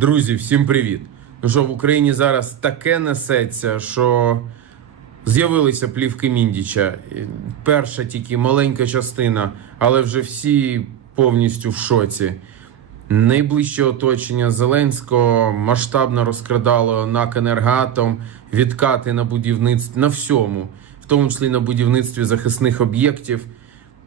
Друзі, всім привіт! Ну що в Україні зараз таке несеться, що з'явилися плівки Міндіча. Перша тільки маленька частина, але вже всі повністю в шоці. Найближче оточення Зеленського масштабно розкрадало НАК «Енергоатом», відкати на будівництві на всьому, в тому числі на будівництві захисних об'єктів.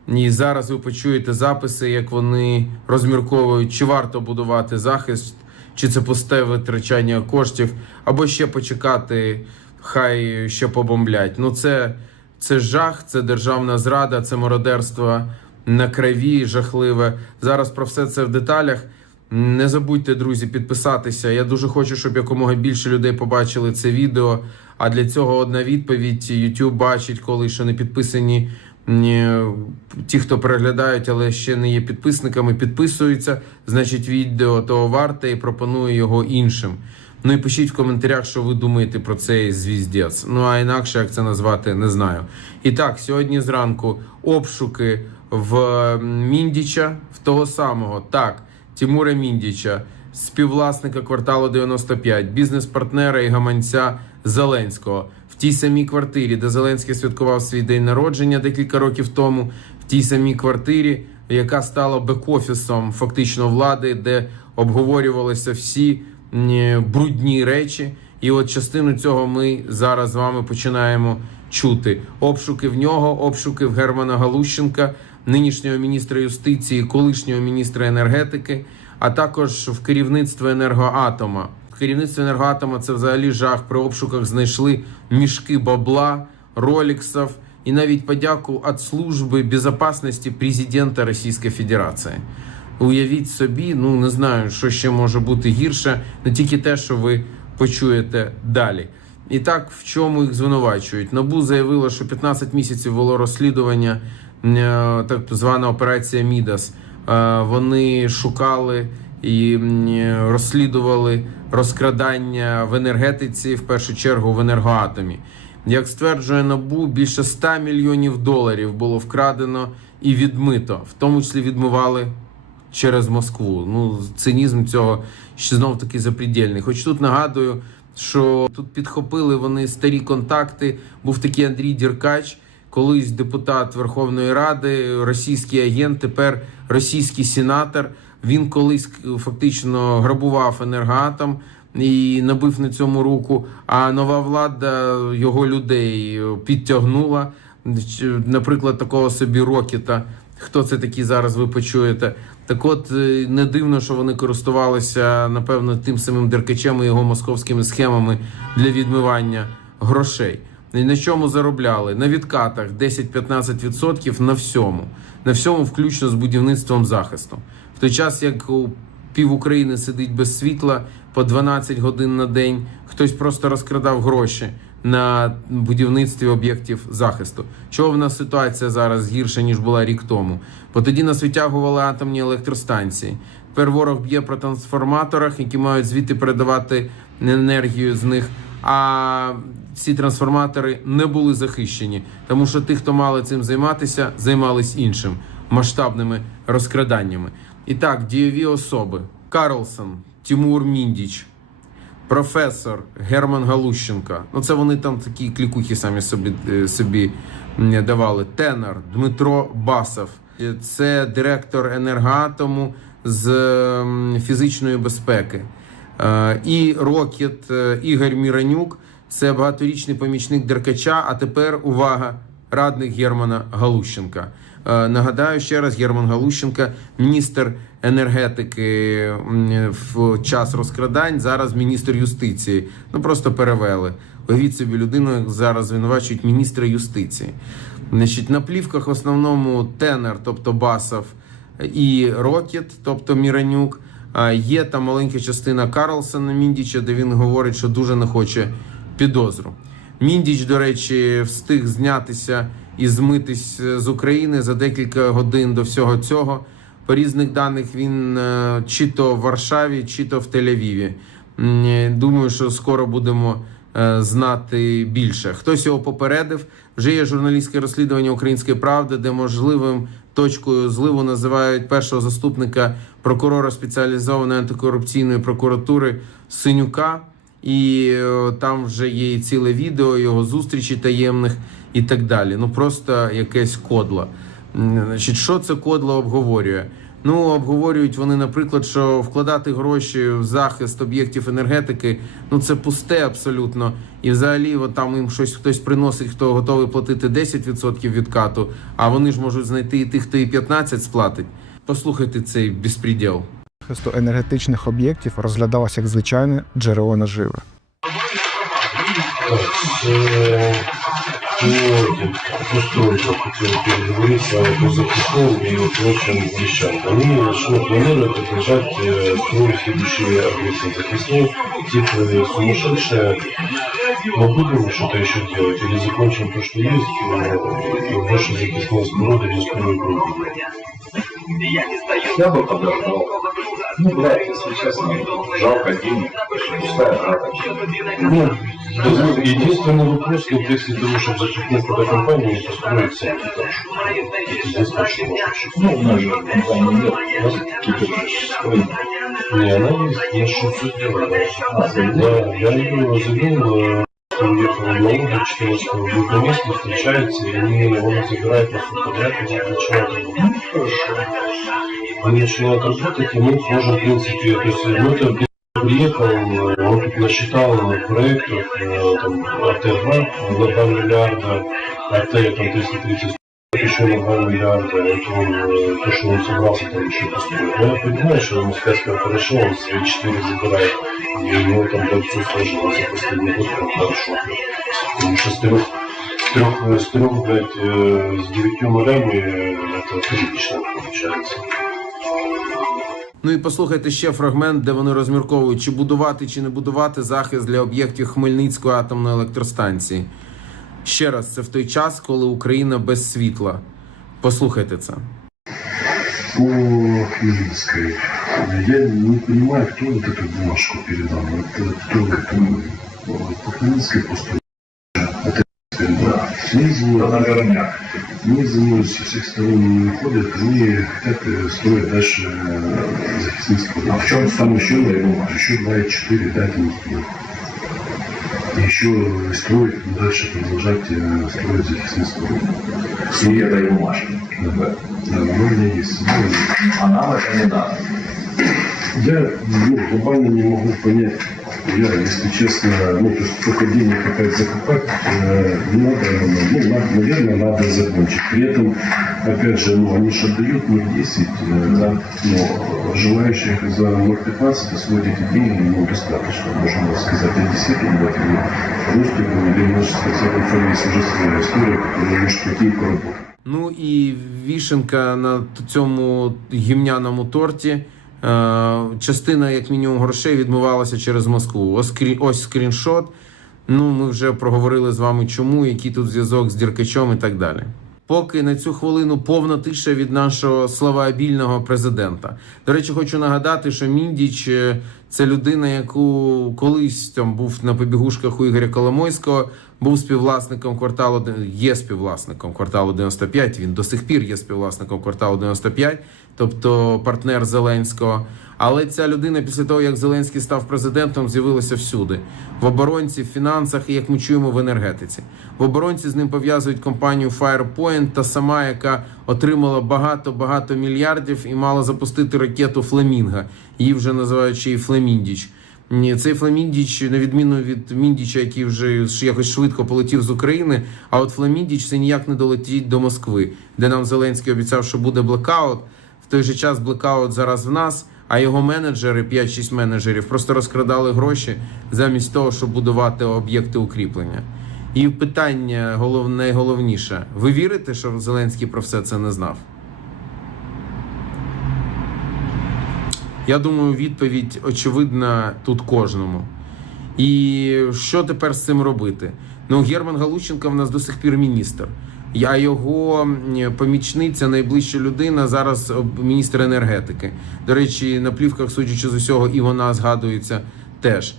І зараз ви почуєте записи, як вони розмірковують, чи варто будувати захист, чи це пусте витрачання коштів, або ще почекати, хай ще побомблять. Ну це, це жах, це державна зрада, це мародерство на крові жахливе. Зараз про все це в деталях. Не забудьте, друзі, підписатися. Я дуже хочу, щоб якомога більше людей побачили це відео. А для цього одна відповідь: YouTube бачить, коли що не підписані ні, ті, хто переглядають, але ще не є підписниками, підписуються. Значить, відео того варте і пропоную його іншим. Ну і пишіть в коментарях, що ви думаєте про цей звіздець. Ну а інакше як це назвати, не знаю. І так, сьогодні зранку обшуки в Міндіча, в того самого так, Тимура Міндіча, співвласника кварталу 95, бізнес-партнера і гаманця Зеленського. Тій самій квартирі, де Зеленський святкував свій день народження декілька років тому, в тій самій квартирі, яка стала бек-офісом фактично влади, де обговорювалися всі брудні речі. І от частину цього ми зараз з вами починаємо чути. Обшуки в нього, обшуки в Германа Галущенка, нинішнього міністра юстиції, колишнього міністра енергетики, а також в керівництво енергоатома. В керівництві енергоатома це взагалі жах. При обшуках знайшли мішки бабла, роліксів і навіть подяку від служби безпечності президента Російської Федерації. Уявіть собі, ну не знаю, що ще може бути гірше, не тільки те, що ви почуєте далі. І так, в чому їх звинувачують? Набу заявило, що 15 місяців було розслідування, е, так звана операція Мідас. Е, Вони шукали і розслідували розкрадання в енергетиці, в першу чергу в енергоатомі. Як стверджує Набу, більше 100 мільйонів доларів було вкрадено і відмито, в тому числі відмивали через Москву. Ну, цинізм цього ще знов таки запредельний. Хоч тут нагадую, що тут підхопили вони старі контакти. Був такий Андрій Діркач, колись депутат Верховної Ради, російський агент, тепер російський сенатор. Він колись фактично грабував енергоатом і набив на цьому руку. А нова влада його людей підтягнула. Наприклад, такого собі Рокета. Хто це такі зараз ви почуєте? Так от е, не дивно, що вони користувалися напевно тим самим Деркачем і його московськими схемами для відмивання грошей. І на чому заробляли? На відкатах 10-15% на всьому, на всьому, включно з будівництвом захисту. Той час, як пів України сидить без світла по 12 годин на день, хтось просто розкрадав гроші на будівництві об'єктів захисту. Чого в нас ситуація зараз гірша ніж була рік тому? Бо тоді нас витягували атомні електростанції. Тепер ворог б'є по трансформаторах, які мають звідти передавати енергію з них. А ці трансформатори не були захищені, тому що ті, хто мали цим займатися, займались іншим масштабними розкраданнями. І так, дієві особи: Карлсон, Тимур Міндіч, професор Герман Галущенко. Ну, це вони там такі клікухи самі собі, е, собі давали. Тенор Дмитро Басов. Е, Це директор енергоатому з фізичної безпеки. Е, І Рокет Ігор Міранюк. Це багаторічний помічник Деркача. А тепер увага, радник Германа Галущенка. Е, Нагадаю ще раз, Герман Галущенка, міністр енергетики в час розкрадань. Зараз міністр юстиції. Ну просто перевели. Уявіть собі людину зараз звинувачують міністра юстиції. Значить, на плівках в основному тенер, тобто Басов, і Рокет, тобто Міранюк. Є там маленька частина Карлсона Міндіча, де він говорить, що дуже не хоче підозру. Міндіч, до речі, встиг знятися і змитись з України за декілька годин до всього цього. По різних даних він е, чи то в Варшаві, чи то в Тель-Авіві. Е, Думаю, що скоро будемо е, знати більше. Хтось його попередив. Вже є журналістське розслідування Української правди, де можливим точкою зливу називають першого заступника прокурора спеціалізованої антикорупційної прокуратури Синюка. І е, там вже є і ціле відео його зустрічі таємних і так далі. Ну просто якесь кодло. Значить, що це кодло обговорює? Ну, обговорюють вони, наприклад, що вкладати гроші в захист об'єктів енергетики, ну це пусте абсолютно. І взагалі, от там їм щось хтось приносить, хто готовий платити 10% відкату, а вони ж можуть знайти і тих, хто і 15 сплатить. Послухайте цей безпреділ. захисту енергетичних об'єктів розглядалося як звичайне джерело наживи. Э, по этим устройствам хотел переговорить с вами по запасным и прочим вещам. Они начнут планируют отражать э, строить следующие объекты запасные. Цифры сумасшедшие. Мы будем что-то еще делать или закончим то, что есть, э, и ваши запасные споруды не строят другие? Я бы подождал. Ну, блядь, если честно, жалко денег. Пустая трата. Ну, да, единственный вопрос, вот если ты можешь запихнуть под компанию и построить сам этаж. Единственное, что можешь. Ну, у нас же компании нет. У нас какие-то свои. Не, она есть, я что все делаю. А? Да, я ее завел, много чего, вдруг на месте встречаются, и они его забирают на все подряд, и он начинает работать. Хорошо. Он начинает работать, ему сложно, в принципе, то есть, ну, это приехал, э, он тут насчитал проектов, э, там, АТ-2, на 2 миллиарда, АТ, там, 330 еще на 2 миллиарда, это он, э, то, что он собрался там еще построить. Но я понимаю, что ему сказать, как хорошо, он свои 4 забирает, и у него там да, все сложилось за последний год прям хорошо. Потому что с трех, с трех, с трех, блядь, э, с девятью нулями э, это прилично получается. Ну і послухайте ще фрагмент, де вони розмірковують, чи будувати, чи не будувати захист для об'єктів Хмельницької атомної електростанції. Ще раз, це в той час, коли Україна без світла. Послухайте це. По Хмельницкой. Я не понимаю, кто вот эту бумажку передал. Это кто это? По Хмельницкой просто это да. Снизу, Да, наверное. снизу со всех сторон не выходят, они хотят э, строить дальше э, захисные споруды. А в чем там еще, смысл бумажки? еще 2,4 дать не успел. Еще строить, дальше продолжать э, строить захисные споруды. И этой бумажки. Да, да, у меня есть. Ну, А нам это не надо. Я ну, глобально не могу понять, я, если честно, ну, то есть сколько денег опять закупать, э, не надо, ну, надо, наверное, надо закончить. При этом, опять же, ну, они же отдают 0,10, э, да, но желающих за 0,15 освоить эти деньги, ну, достаточно, можно сказать, это действительно, вот, или русский, или, может сказать, есть уже своя история, которая может пойти и поработать. Ну і вішенка на цьому гімняному торті. Е, частина, як мінімум, грошей відмивалася через Москву. Ось, ось скріншот. Ну, ми вже проговорили з вами, чому, який тут зв'язок з Діркачом і так далі. Поки на цю хвилину повна тиша від нашого славабільного президента. До речі, хочу нагадати, що Міндіч е, це людина, яку колись там був на побігушках у Ігоря Коломойського, був співвласником кварталу, є співвласником кварталу 95. Він до сих пір є співвласником кварталу 95, тобто партнер Зеленського. Але ця людина після того, як Зеленський став президентом, з'явилася всюди: в оборонці, в фінансах і як ми чуємо в енергетиці. В оборонці з ним пов'язують компанію Firepoint, та сама, яка отримала багато багато мільярдів і мала запустити ракету Фламінга. Її вже називають ще й Фламіндіч. Цей Фламіндіч, на відміну від Міндіча, який вже якось швидко полетів з України. А от Фламіндіч це ніяк не долетить до Москви, де нам Зеленський обіцяв, що буде блекаут. В той же час блекаут зараз в нас, а його менеджери, 5-6 менеджерів, просто розкрадали гроші замість того, щоб будувати об'єкти укріплення. І питання головне, найголовніше: ви вірите, що Зеленський про все це не знав? Я думаю, відповідь очевидна тут кожному. І що тепер з цим робити? Ну, Герман Галущенко в нас до сих пір міністр. А його помічниця, найближча людина, зараз міністр енергетики. До речі, на плівках, судячи з усього, і вона згадується теж.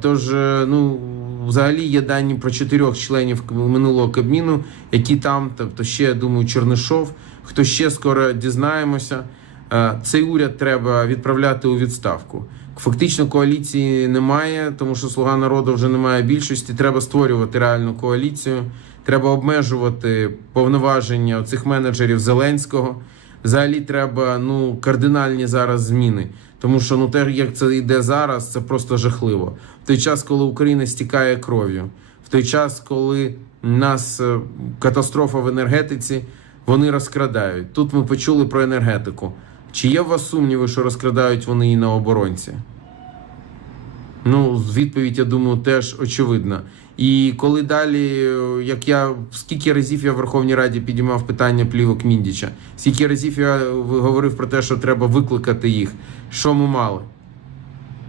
Тож, е, ну, взагалі є дані про чотирьох членів минулого Кабміну, які там, тобто ще, думаю, Чернишов, хто ще скоро дізнаємося. Е, Цей уряд треба відправляти у відставку. Фактично коаліції немає, тому що Слуга народу вже немає більшості. Треба створювати реальну коаліцію. Треба обмежувати повноваження цих менеджерів Зеленського. Взагалі треба ну кардинальні зараз зміни. Тому що ну те, як це йде зараз, це просто жахливо. В той час, коли Україна стікає кров'ю, в той час, коли нас е, катастрофа в енергетиці, вони розкрадають. Тут ми почули про енергетику. Чи є у вас сумніви, що розкрадають вони і на оборонці? Ну, відповідь, я думаю, теж очевидна. І коли далі, як я скільки разів я в Верховній Раді підіймав питання плівок Міндіча, скільки разів я говорив про те, що треба викликати їх, що ми мали?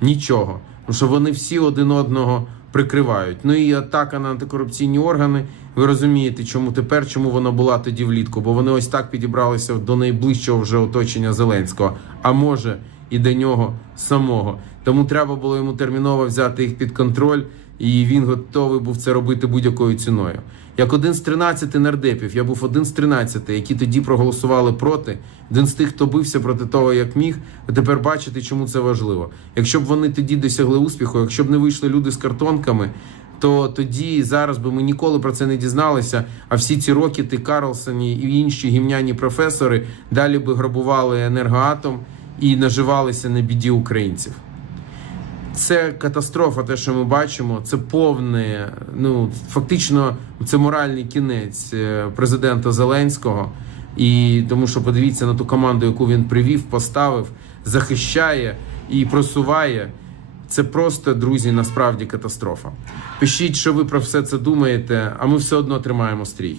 Нічого. Тому що вони всі один одного прикривають. Ну і атака на антикорупційні органи. Ви розумієте, чому тепер, чому вона була тоді влітку? Бо вони ось так підібралися до найближчого вже оточення Зеленського, а може і до нього самого. Тому треба було йому терміново взяти їх під контроль, і він готовий був це робити будь-якою ціною. Як один з 13 нардепів, я був один з 13, які тоді проголосували проти. Один з тих, хто бився проти того, як міг. Ви тепер бачите, чому це важливо. Якщо б вони тоді досягли успіху, якщо б не вийшли люди з картонками, то тоді зараз би ми ніколи про це не дізналися. А всі ці рокети Карлсоні і інші гімняні професори далі би грабували енергоатом і наживалися на біді українців. Це катастрофа, те, що ми бачимо, це повне, ну фактично, це моральний кінець е, президента Зеленського. І тому, що подивіться на ту команду, яку він привів, поставив, захищає і просуває. Це просто, друзі, насправді катастрофа. Пишіть, що ви про все це думаєте, а ми все одно тримаємо стрій.